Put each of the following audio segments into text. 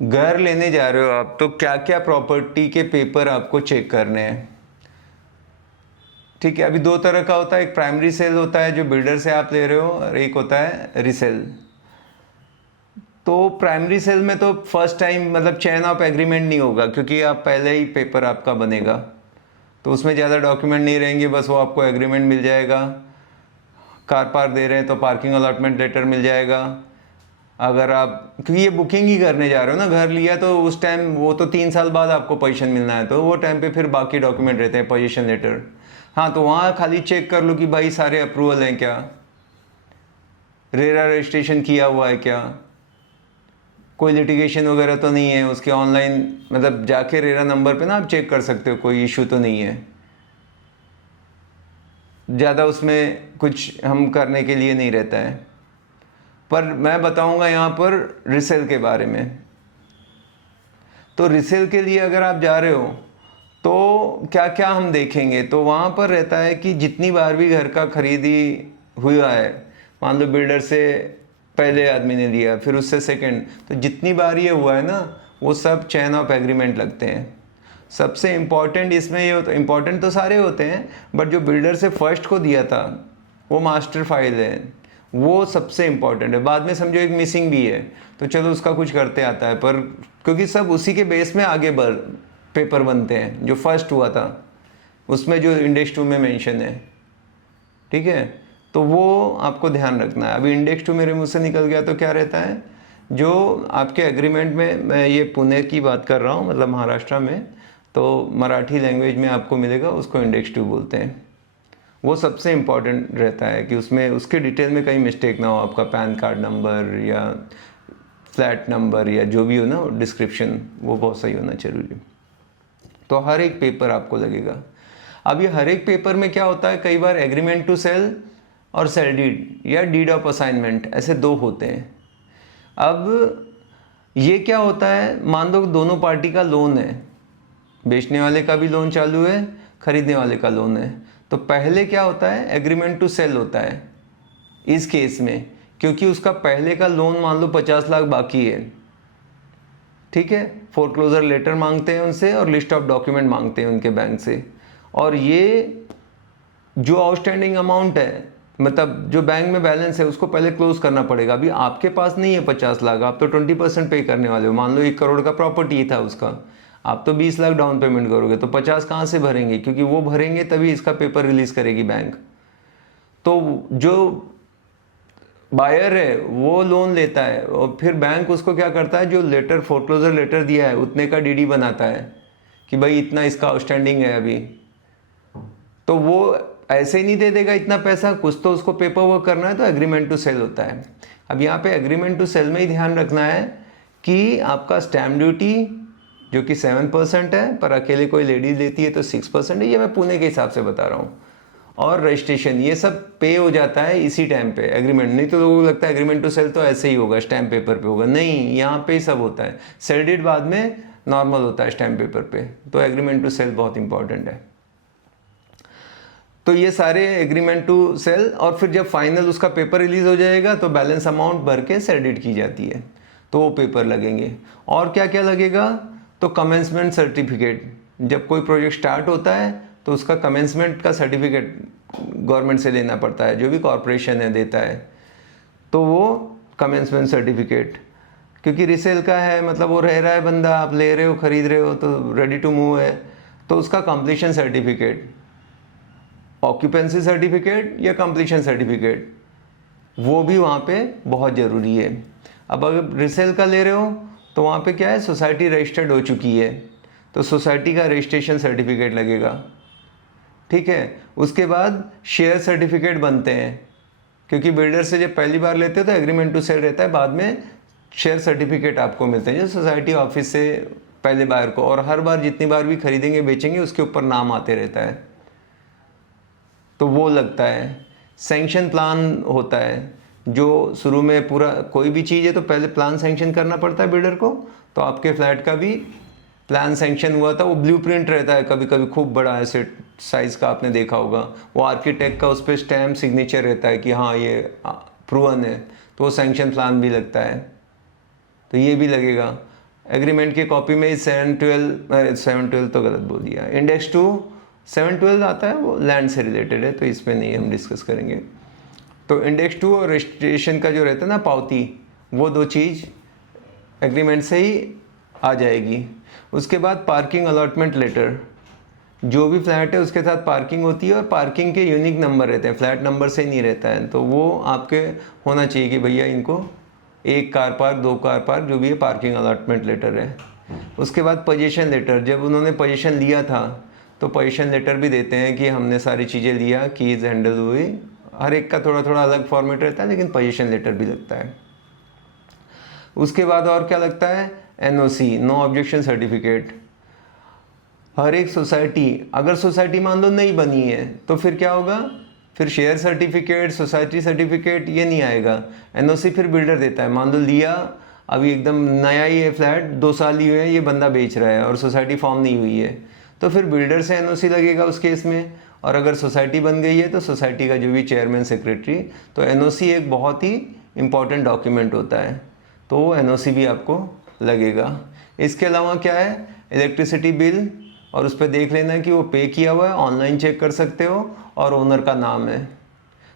घर लेने जा रहे हो आप, तो क्या क्या प्रॉपर्टी के पेपर आपको चेक करने हैं। ठीक है, अभी दो तरह का होता है, एक प्राइमरी सेल होता है जो बिल्डर से आप ले रहे हो, और एक होता है रिसेल। तो प्राइमरी सेल में तो फर्स्ट टाइम मतलब चेन ऑफ एग्रीमेंट नहीं होगा, क्योंकि आप पहले ही पेपर आपका बनेगा, तो उसमें ज़्यादा डॉक्यूमेंट नहीं रहेंगे, बस वो आपको एग्रीमेंट मिल जाएगा। कार पार्क दे रहे हैं तो पार्किंग अलॉटमेंट लेटर मिल जाएगा। अगर आप, क्योंकि ये बुकिंग ही करने जा रहे हो ना, घर लिया तो उस टाइम वो तो 3 साल बाद आपको पोजीशन मिलना है, तो वो टाइम पे फिर बाकी डॉक्यूमेंट रहते हैं, पोजीशन लेटर। हाँ, तो वहाँ खाली चेक कर लो कि भाई सारे अप्रूवल हैं क्या, रेरा रजिस्ट्रेशन किया हुआ है क्या, कोई लिटिगेशन वगैरह तो नहीं है उसके। ऑनलाइन मतलब जाके रेरा नंबर पे ना आप चेक कर सकते हो, कोई इशू तो नहीं है। ज़्यादा उसमें कुछ हम करने के लिए नहीं रहता है। पर मैं बताऊंगा यहाँ पर रिसेल के बारे में। तो रिसेल के लिए अगर आप जा रहे हो तो क्या क्या हम देखेंगे, तो वहाँ पर रहता है कि जितनी बार भी घर का खरीदी हुआ है, मान लो बिल्डर से पहले आदमी ने लिया, फिर उससे सेकंड, तो जितनी बार ये हुआ है ना, वो सब चैन ऑफ एग्रीमेंट लगते हैं। सबसे इम्पॉर्टेंट इसमें ये होता है, इम्पॉर्टेंट तो सारे होते हैं, बट जो बिल्डर से फर्स्ट को दिया था वो मास्टर फाइल है, वो सबसे इम्पॉर्टेंट है। बाद में समझो एक मिसिंग भी है तो चलो उसका कुछ करते आता है, पर क्योंकि सब उसी के बेस में आगे बढ़ पेपर बनते हैं। जो फर्स्ट हुआ था उसमें जो इंडेक्स 2 में मेंशन है, ठीक है, तो वो आपको ध्यान रखना है। अभी इंडेक्स 2 मेरे मुंह से निकल गया तो क्या रहता है, जो आपके एग्रीमेंट में, मैं ये पुणे की बात कर रहा हूँ, मतलब महाराष्ट्र में, तो मराठी लैंग्वेज में आपको मिलेगा, उसको इंडेक्स 2 बोलते हैं। वो सबसे इम्पॉर्टेंट रहता है कि उसमें उसके डिटेल में कहीं मिस्टेक ना हो, आपका पैन कार्ड नंबर या फ्लैट नंबर या जो भी हो ना डिस्क्रिप्शन, वो बहुत सही होना जरूरी। तो हर एक पेपर आपको लगेगा। अब ये हर एक पेपर में क्या होता है, कई बार एग्रीमेंट टू सेल और सेल डीड या डीड ऑफ असाइनमेंट, ऐसे दो होते हैं। अब ये क्या होता है, मान लो दोनों पार्टी का लोन है, बेचने वाले का भी लोन चालू है, खरीदने वाले का लोन है, तो पहले क्या होता है, एग्रीमेंट टू सेल होता है इस केस में, क्योंकि उसका पहले का लोन मान लो 50 लाख बाकी है, ठीक है। फोरक्लोजर लेटर मांगते हैं उनसे और लिस्ट ऑफ डॉक्यूमेंट मांगते हैं उनके बैंक से, और ये जो आउटस्टैंडिंग अमाउंट है, मतलब जो बैंक में बैलेंस है, उसको पहले क्लोज करना पड़ेगा। अभी आपके पास नहीं है 50 लाख, आप तो 20% पे करने वाले हो। मान लो 1 करोड़ का प्रॉपर्टी था उसका, आप तो 20 लाख डाउन पेमेंट करोगे, तो 50 कहाँ से भरेंगे, क्योंकि वो भरेंगे तभी इसका पेपर रिलीज करेगी बैंक। तो जो बायर है वो लोन लेता है, और फिर बैंक उसको क्या करता है, जो लेटर फोरक्लोजर लेटर दिया है उतने का डीडी बनाता है कि भाई इतना इसका आउटस्टैंडिंग है अभी। तो वो ऐसे ही नहीं दे देगा इतना पैसा, कुछ तो उसको पेपर वर्क करना है, तो एग्रीमेंट टू सेल होता है। अब यहाँ पे एग्रीमेंट टू सेल में ही ध्यान रखना है कि आपका स्टैम्प ड्यूटी जो कि 7% है, पर अकेले कोई लेडीज लेती है तो 6% है, ये मैं पुणे के हिसाब से बता रहा हूँ, और रजिस्ट्रेशन, ये सब पे हो जाता है इसी टाइम पे एग्रीमेंट। नहीं तो लोगों को लगता है एग्रीमेंट टू सेल तो ऐसे ही होगा, स्टैम्प पेपर पे होगा, नहीं, यहाँ पे ही सब होता है। सेल डीड बाद में नॉर्मल होता है स्टैम्प पेपर पे, तो एग्रीमेंट टू सेल बहुत इंपॉर्टेंट है। तो ये सारे एग्रीमेंट टू सेल, और फिर जब फाइनल उसका पेपर रिलीज हो जाएगा तो बैलेंस अमाउंट भर के सेल डीड की जाती है, तो वो पेपर लगेंगे। और क्या क्या लगेगा, तो कमेंसमेंट सर्टिफिकेट, जब कोई प्रोजेक्ट स्टार्ट होता है तो उसका कमेंसमेंट का सर्टिफिकेट गवर्नमेंट से लेना पड़ता है, जो भी कॉरपोरेशन है देता है, तो वो कमेंसमेंट सर्टिफिकेट, क्योंकि रिसेल का है, मतलब वो रह रहा है बंदा, आप ले रहे हो, खरीद रहे हो, तो रेडी टू मूव है, तो उसका कंप्लीशन सर्टिफिकेट, ऑक्यूपेंसी सर्टिफिकेट या कंप्लीशन सर्टिफिकेट, वो भी वहाँ पे बहुत ज़रूरी है। अब अगर रिसेल का ले रहे हो तो वहाँ पे क्या है, सोसाइटी रजिस्टर्ड हो चुकी है, तो सोसाइटी का रजिस्ट्रेशन सर्टिफिकेट लगेगा, ठीक है। उसके बाद शेयर सर्टिफिकेट बनते हैं, क्योंकि बिल्डर से जब पहली बार लेते हो तो एग्रीमेंट टू सेल रहता है, बाद में शेयर सर्टिफिकेट आपको मिलते हैं जो सोसाइटी ऑफिस से पहले बार को, और हर बार जितनी बार भी खरीदेंगे बेचेंगे उसके ऊपर नाम आते रहता है, तो वो लगता है। सैंक्शन प्लान होता है, जो शुरू में पूरा कोई भी चीज़ है तो पहले प्लान सैंक्शन करना पड़ता है बिल्डर को, तो आपके फ्लैट का भी प्लान सैंक्शन हुआ था, वो ब्लूप्रिंट रहता है, कभी कभी खूब बड़ा ऐसे साइज़ का आपने देखा होगा, वो आर्किटेक्ट का उस पर स्टैम्प सिग्नेचर रहता है कि हाँ ये प्रूवन है, तो वो सैंक्शन प्लान भी लगता है, तो ये भी लगेगा। एग्रीमेंट की कॉपी में 712 तो गलत बोल दिया, इंडेक्स 2 712 आता है, वो लैंड से रिलेटेड है तो इसमें नहीं हम डिस्कस करेंगे। तो इंडेक्स 2 और रजिस्ट्रेशन का जो रहता है ना पावती, वो दो चीज़ एग्रीमेंट से ही आ जाएगी। उसके बाद पार्किंग अलॉटमेंट लेटर, जो भी फ्लैट है उसके साथ पार्किंग होती है और पार्किंग के यूनिक नंबर रहते हैं, फ्लैट नंबर से नहीं रहता है, तो वो आपके होना चाहिए कि भैया इनको 1 कार पार्क 2 कार पार्क जो भी है पार्किंग अलॉटमेंट लेटर है। उसके बाद पोजीशन लेटर, जब उन्होंने पोजीशन लिया था तो पोजीशन लेटर भी देते हैं कि हमने सारी चीज़ें लिया, कीज़ हैंडल हुई, हर एक का थोड़ा थोड़ा अलग फॉर्मेट रहता है लेकिन पोजीशन लेटर भी लगता है। उसके बाद और क्या लगता है, NOC, नो ऑब्जेक्शन सर्टिफिकेट। हर एक सोसाइटी, अगर सोसाइटी मान लो नहीं बनी है तो फिर क्या होगा, फिर शेयर सर्टिफिकेट, सोसाइटी सर्टिफिकेट ये नहीं आएगा। NOC फिर बिल्डर देता है, मान लो लिया अभी एकदम नया ही है फ्लैट, 2 साल ही हुए हैं, ये बंदा बेच रहा है और सोसाइटी फॉर्म नहीं हुई है, तो फिर बिल्डर से NOC लगेगा उस केस में। और अगर सोसाइटी बन गई है तो सोसाइटी का जो भी चेयरमैन सेक्रेटरी, तो NOC एक बहुत ही इम्पॉर्टेंट डॉक्यूमेंट होता है, तो वो NOC भी आपको लगेगा। इसके अलावा क्या है, इलेक्ट्रिसिटी बिल, और उस पर देख लेना कि वो पे किया हुआ है, ऑनलाइन चेक कर सकते हो, और ओनर का नाम है।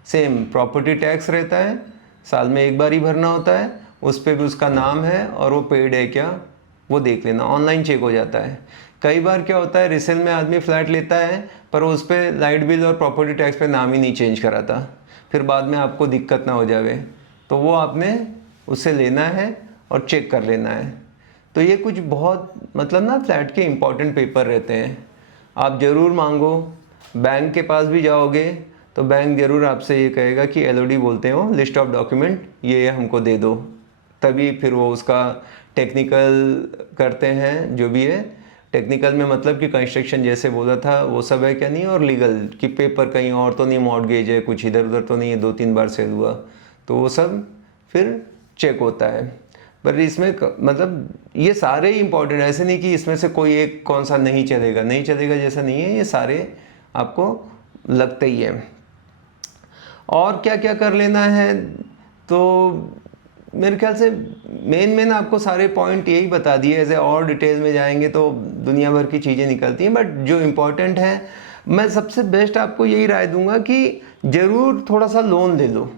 सेम प्रॉपर्टी टैक्स रहता है, साल में एक बार ही भरना होता है, उस पर भी उसका नाम है और वो पेड है क्या वो देख लेना, ऑनलाइन चेक हो जाता है। कई बार क्या होता है, रिसेल में आदमी फ्लैट लेता है पर उस पर लाइट बिल और प्रॉपर्टी टैक्स पे नाम ही नहीं चेंज कराता, फिर बाद में आपको दिक्कत ना हो जावे, तो वो आपने उससे लेना है और चेक कर लेना है। तो ये कुछ बहुत मतलब ना फ्लैट के इम्पॉर्टेंट पेपर रहते हैं, आप ज़रूर मांगो। बैंक के पास भी जाओगे तो बैंक ज़रूर आपसे ये कहेगा कि LOD बोलते हो, लिस्ट ऑफ डॉक्यूमेंट, ये हमको दे दो, तभी फिर वो उसका टेक्निकल करते हैं, जो भी है टेक्निकल में मतलब कि कंस्ट्रक्शन जैसे बोला था वो सब है क्या नहीं, और लीगल कि पेपर कहीं और तो नहीं, मॉर्गेज है कुछ इधर उधर तो नहीं है, 2-3 बार सेल हुआ, तो वो सब फिर चेक होता है। पर इसमें मतलब ये सारे ही इम्पोर्टेंट, ऐसे नहीं कि इसमें से कोई एक कौन सा नहीं चलेगा जैसा नहीं है, ये सारे आपको लगते ही है। और क्या क्या कर लेना है, तो मेरे ख्याल से मेन आपको सारे पॉइंट यही बता दिए, ऐसे और डिटेल में जाएंगे तो दुनिया भर की चीज़ें निकलती हैं, बट जो इम्पोर्टेंट है मैं सबसे बेस्ट आपको यही राय दूंगा कि ज़रूर थोड़ा सा लोन ले लो।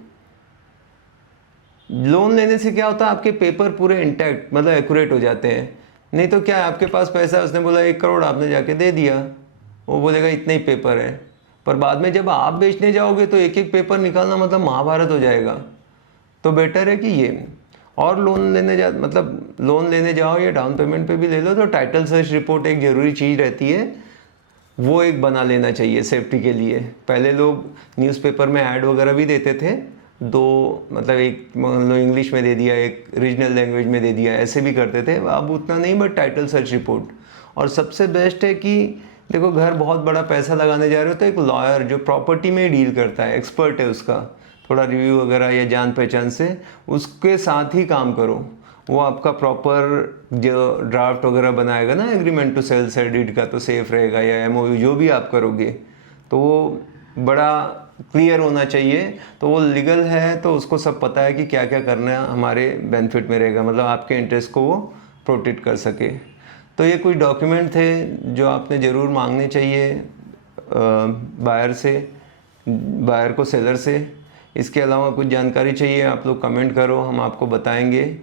लोन लेने से क्या होता है, आपके पेपर पूरे इंटैक्ट मतलब एक्यूरेट हो जाते हैं। नहीं तो क्या है, आपके पास पैसा है, उसने बोला 1 करोड़, आपने जाके दे दिया, वो बोलेगा इतने ही पेपर है, पर बाद में जब आप बेचने जाओगे तो एक एक पेपर निकालना मतलब महाभारत हो जाएगा। तो बेटर है कि ये, और लोन लेने जाओ या डाउन पेमेंट पे भी ले लो तो टाइटल सर्च रिपोर्ट एक ज़रूरी चीज़ रहती है, वो एक बना लेना चाहिए सेफ्टी के लिए। पहले लोग न्यूज़पेपर में ऐड वगैरह भी देते थे, 2 मतलब एक मान लो इंग्लिश में दे दिया, एक रीजनल लैंग्वेज में दे दिया, ऐसे भी करते थे, अब उतना नहीं, बट टाइटल सर्च रिपोर्ट। और सबसे बेस्ट है कि देखो घर बहुत बड़ा पैसा लगाने जा रहे हो तो एक लॉयर जो प्रॉपर्टी में डील करता है, एक्सपर्ट है, उसका थोड़ा रिव्यू वगैरह या जान पहचान से उसके साथ ही काम करो। वो आपका प्रॉपर जो ड्राफ्ट वगैरह बनाएगा ना एग्रीमेंट टू सेल से डीड का, तो सेफ रहेगा, या MOU जो भी आप करोगे तो वो बड़ा क्लियर होना चाहिए, तो वो लीगल है तो उसको सब पता है कि क्या क्या करना हमारे बेनिफिट में रहेगा, मतलब आपके इंटरेस्ट को वो प्रोटेक्ट कर सके। तो ये कुछ डॉक्यूमेंट थे जो आपने ज़रूर मांगने चाहिए बायर को सेलर से। इसके अलावा कुछ जानकारी चाहिए आप लोग कमेंट करो, हम आपको बताएंगे।